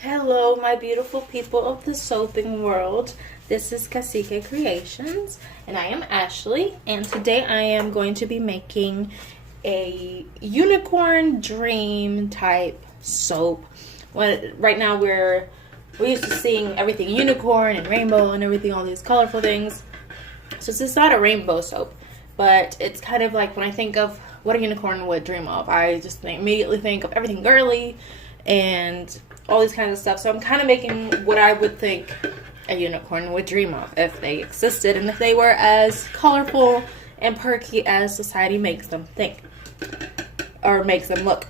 Hello, my beautiful people of the soaping world. This is Cacique Creations, and I am Ashley. And today I am going to be making a unicorn dream type soap. Right now we're used to seeing everything unicorn and rainbow and everything, all these colorful things. So this is not a rainbow soap, but it's kind of like when I think of what a unicorn would dream of, I just immediately think of everything girly and all these kinds of stuff. So I'm kind of making what I would think a unicorn would dream of if they existed and if they were as colorful and perky as society makes them think or makes them look.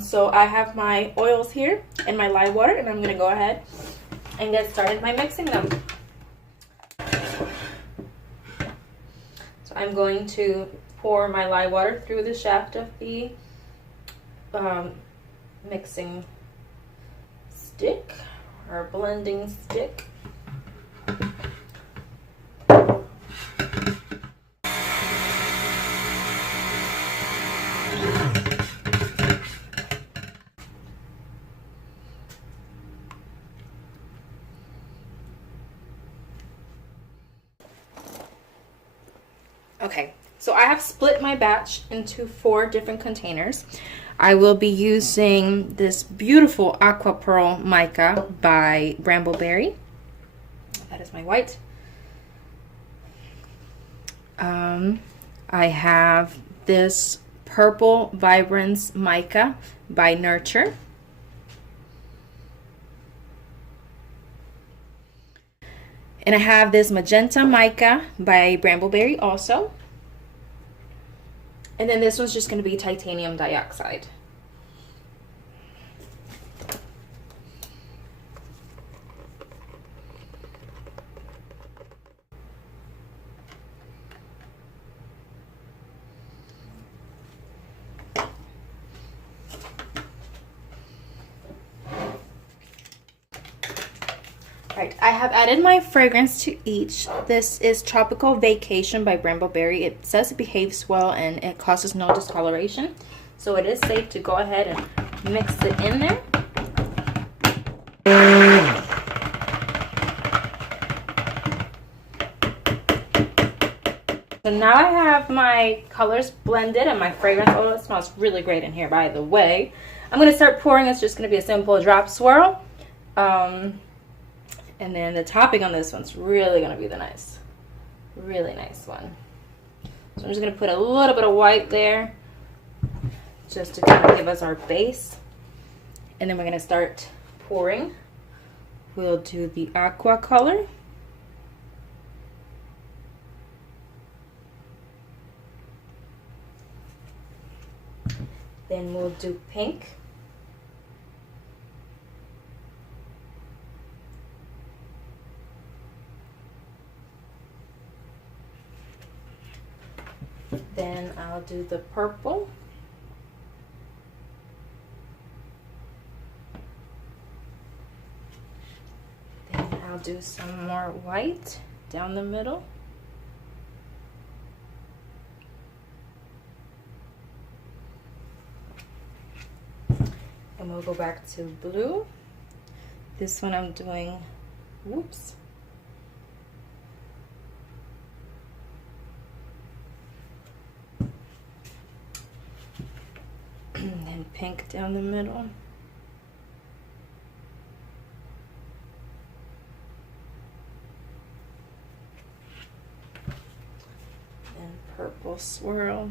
So I have my oils here and my lye water, and I'm going to go ahead and get started by mixing them. So I'm going to pour my lye water through the shaft of the mixing stick or blending stick. Okay, so I have split my batch into 4 different containers. I will be using this beautiful Aqua Pearl mica by Brambleberry. That is my white. I have this Purple Vibrance mica by Nurture. And I have this magenta mica by Brambleberry also. And then this one's just going to be titanium dioxide. Right, I have added my fragrance to each. This is Tropical Vacation by Brambleberry. It says it behaves well and it causes no discoloration. So it is safe to go ahead and mix it in there. So now I have my colors blended and my fragrance. Oh, it smells really great in here, by the way. I'm going to start pouring. It's just going to be a simple drop swirl. And then the topping on this one's really going to be the really nice one. So I'm just going to put a little bit of white there just to kind of give us our base. And then we're going to start pouring. We'll do the aqua color. Then we'll do pink. Then I'll do the purple. Then I'll do some more white down the middle. And we'll go back to blue. This one I'm doing, whoops. And then pink down the middle. And purple swirl.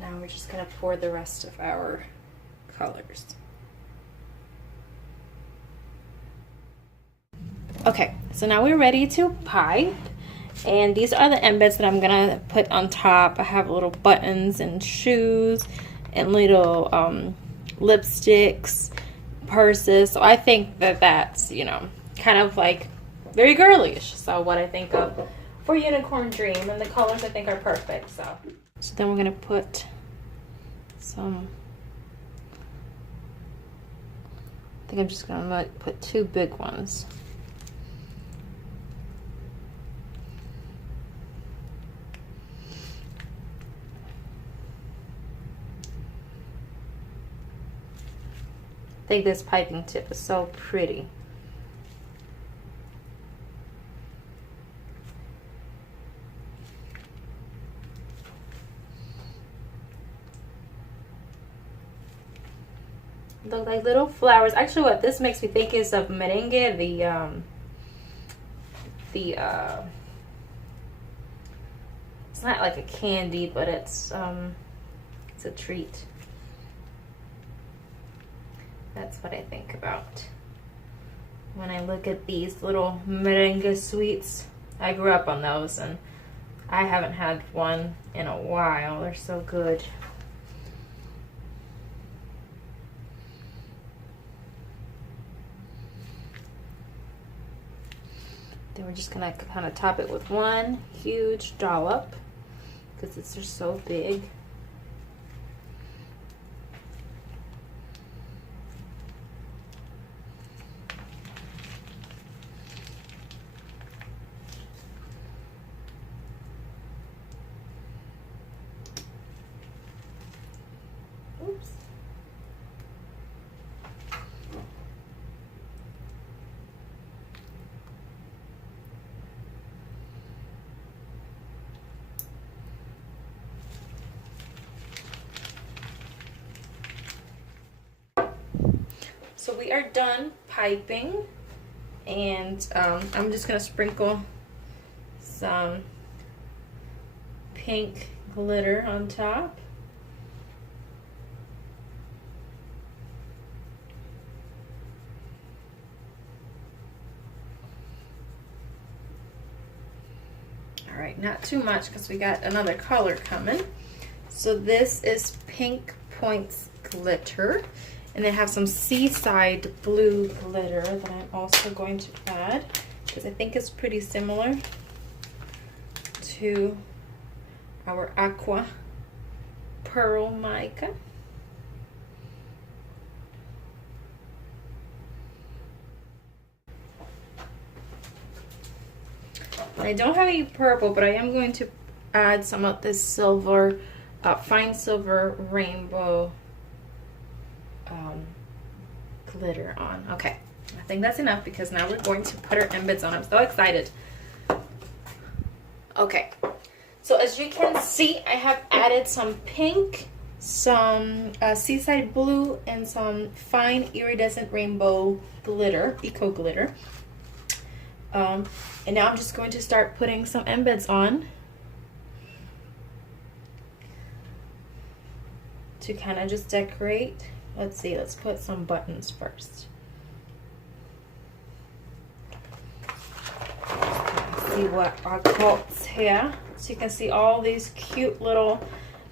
Now we're just going to pour the rest of our colors. Okay, so now we're ready to pipe. And these are the embeds that I'm going to put on top. I have little buttons and shoes and little lipsticks, purses. So I think that that's, you know, kind of like very girlish. So what I think of for Unicorn Dream, and the colors I think are perfect. So then we're going to put some think I'm just gonna put 2 big ones. I think this piping tip is so pretty. Look like little flowers. Actually, what this makes me think is of merengue, it's not like a candy, but it's a treat. That's what I think about when I look at these little merengue sweets. I grew up on those, and I haven't had one in a while. They're so good. Then we're just gonna kind of top it with one huge dollop because it's just so big. Oops. So we are done piping, and I'm just gonna sprinkle some pink glitter on top. All right, not too much because we got another color coming. So this is Pink Points glitter. And they have some seaside blue glitter that I'm also going to add because I think it's pretty similar to our aqua pearl mica. I don't have any purple, but I am going to add some of this silver, fine silver rainbow glitter on. Okay, I think that's enough because now we're going to put our embeds on. I'm so excited. Okay, so as you can see, I have added some pink, some seaside blue, and some fine iridescent rainbow glitter, eco glitter. And now I'm just going to start putting some embeds on to kind of just decorate. Let's see, let's put some buttons first. See what I got here. So you can see all these cute little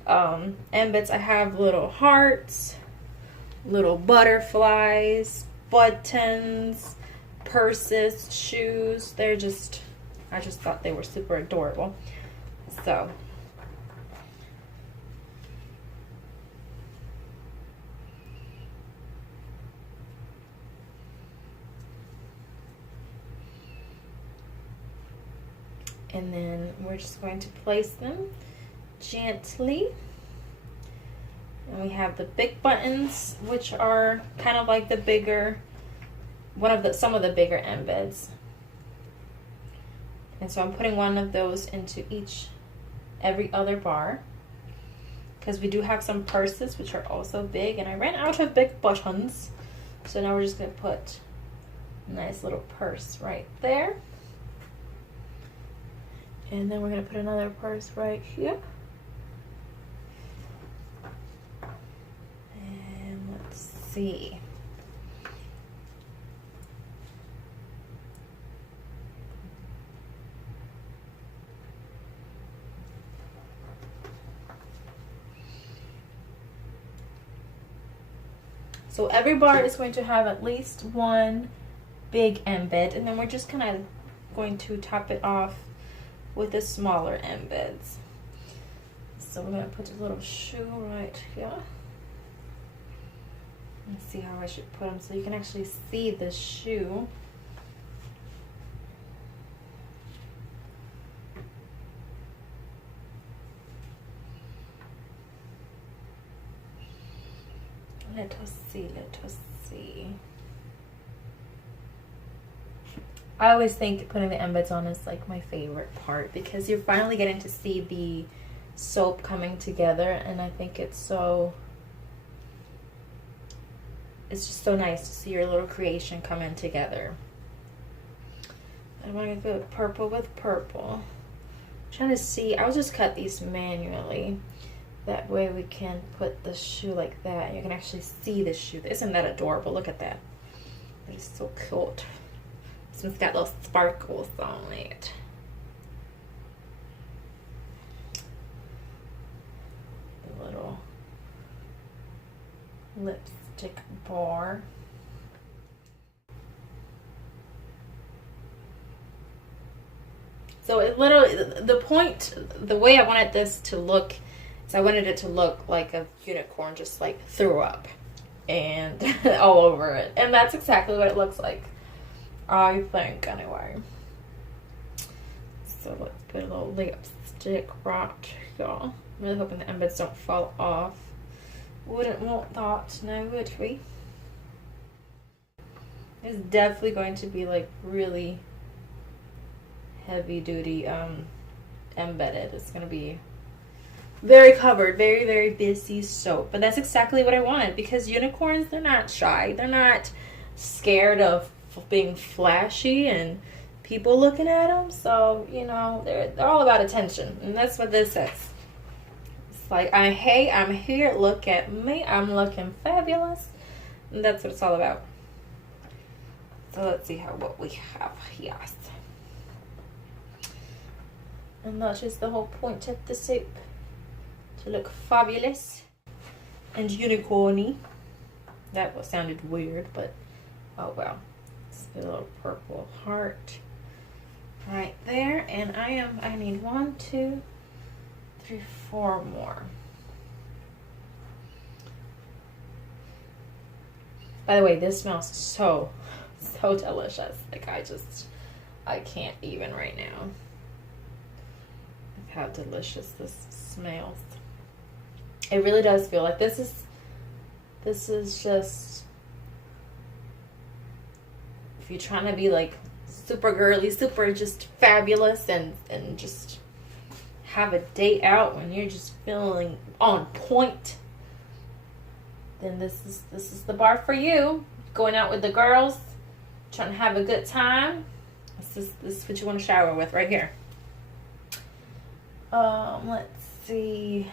embeds. I have little hearts, little butterflies, buttons, purses, shoes. They're just, I just thought they were super adorable. So and then we're just going to place them gently. And we have the big buttons, which are kind of like the bigger, some of the bigger embeds. And so I'm putting one of those into every other bar, because we do have some purses which are also big, and I ran out of big buttons. So now we're just gonna put a nice little purse right there. And then we're gonna put another purse right here. And let's see. So every bar is going to have at least one big embed, and then we're just kind of going to top it off with the smaller embeds. So we're going to put a little shoe right here. Let's see how I should put them so you can actually see the shoe. Let us see, let us see. I always think putting the embeds on is like my favorite part because you're finally getting to see the soap coming together, and I think it's just so nice to see your little creation coming together. I want to go purple with purple. I'm trying to see, I'll just cut these manually. That way we can put the shoe like that and you can actually see the shoe. Isn't that adorable? Look at that. It's so cute. It's got little sparkles on it. The little lipstick bar. So it literally, the point, the way I wanted this to look, is I wanted it to look like a unicorn just like threw up and all over it. And that's exactly what it looks like, I think, anyway. So let's put a little lipstick right here. I'm really hoping the embeds don't fall off. Wouldn't want that, no, would we? It's definitely going to be like really heavy duty embedded. It's going to be very covered, very, very busy soap. But that's exactly what I wanted because unicorns, they're not shy. They're not scared of being flashy and people looking at them. So, you know, they're all about attention. And that's what this is. It's like, hey, I'm here. Look at me. I'm looking fabulous. And that's what it's all about. So let's see what we have here. And that's just the whole point of the soap. To look fabulous and unicorny. That sounded weird, but oh well. It's a little purple heart right there. And I need 1, 2, 3, 4 more. By the way, this smells so delicious. Like I can't even right now. How delicious this smells. It really does feel like this is just, if you're trying to be like super girly, super just fabulous and just have a day out when you're just feeling on point, then this is the bar for you. Going out with the girls, trying to have a good time. This is what you want to shower with right here. Let's see,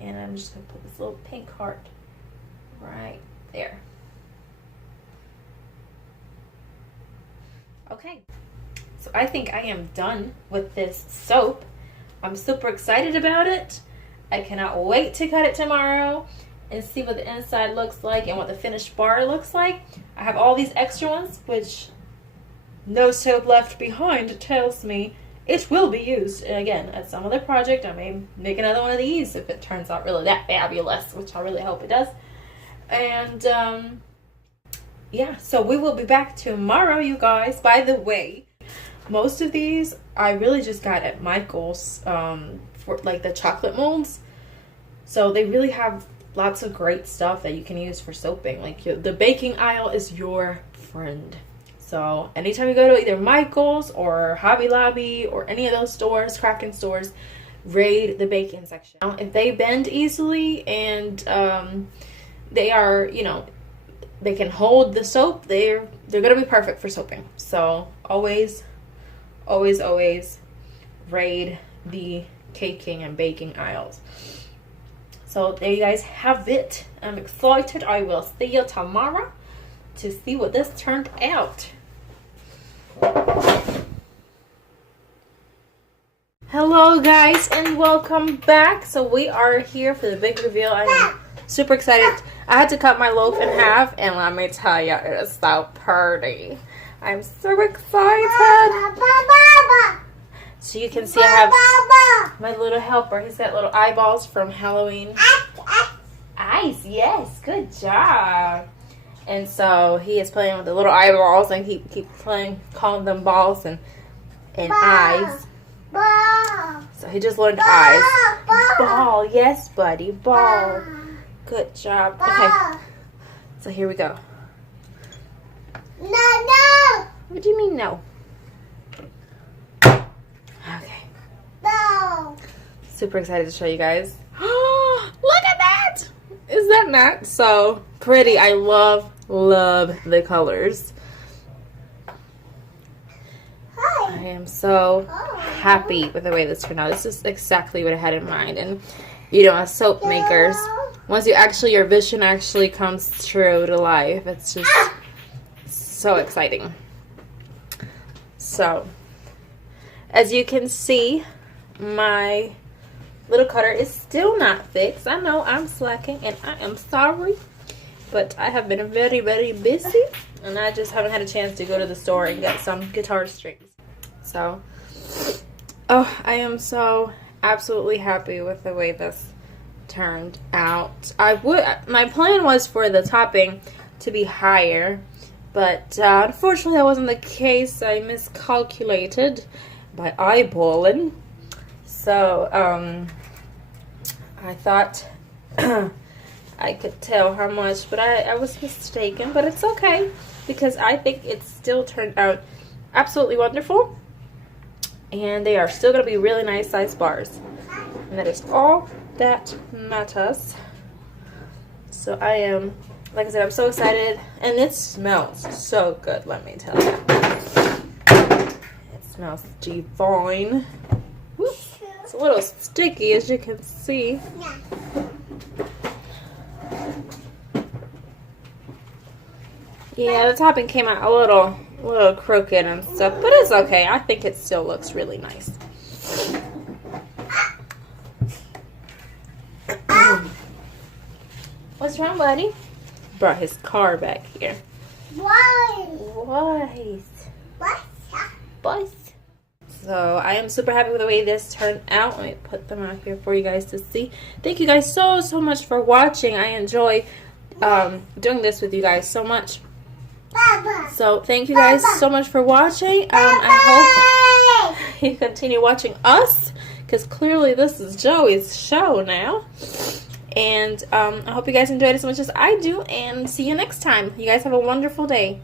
and I'm just gonna put this little pink heart right there. Okay, so I think I am done with this soap. I'm super excited about it. I cannot wait to cut it tomorrow and see what the inside looks like and what the finished bar looks like. I have all these extra ones, which no soap left behind tells me it will be used again at some other project. I may make another one of these if it turns out really that fabulous, which I really hope it does. And yeah, so we will be back tomorrow, you guys. By the way, most of these I really just got at Michael's for like the chocolate molds. So they really have lots of great stuff that you can use for soaping. Like the baking aisle is your friend. So anytime you go to either Michael's or Hobby Lobby or any of those stores, crafting stores, raid the baking section. Now, if they bend easily and they are, you know, they can hold the soap, they're gonna be perfect for soaping. So always raid the caking and baking aisles. So there you guys have it. I'm excited. I will see you tomorrow to see what this turned out. Hello guys and welcome back. So we are here for the big reveal. I'm super excited. I had to cut my loaf in half and let me tell you, it is so pretty. I'm so excited. So you can see I have my little helper. He's got little eyeballs from Halloween. Eyes, yes, good job. And so he is playing with the little eyeballs and keep playing, calling them balls and eyes. Ball. So he just learned eyes. Ball, yes, buddy, ball. Good job. Okay, so here we go. No. What do you mean no? Okay. Ball. Super excited to show you guys. Look at that! Is that not so pretty? I love the colors. I am so happy with the way this turned out. This is exactly what I had in mind. And you know, as soap makers, once your vision actually comes true to life, it's just so exciting. So, as you can see, my little cutter is still not fixed. I know I'm slacking and I am sorry, but I have been very, very busy and I just haven't had a chance to go to the store and get some guitar strings. So, oh, I am so absolutely happy with the way this turned out. My plan was for the topping to be higher, but unfortunately that wasn't the case. I miscalculated by eyeballing. So, I thought I could tell how much, but I was mistaken. But it's okay, because I think it still turned out absolutely wonderful. And they are still going to be really nice size bars. And that is all that matters. So I am, like I said, I'm so excited. And it smells so good, let me tell you. It smells divine. It's a little sticky, as you can see. Yeah, the topping came out a little crooked and stuff, but it's okay. I think it still looks really nice. What's wrong, buddy? Brought his car back here. Why? So I am super happy with the way this turned out. Let me put them out here for you guys to see. Thank you guys so much for watching. I enjoy doing this with you guys so much. So thank you guys so much for watching. I hope you continue watching us, because clearly this is Joey's show now. And I hope you guys enjoyed it as much as I do, and see you next time. You guys have a wonderful day.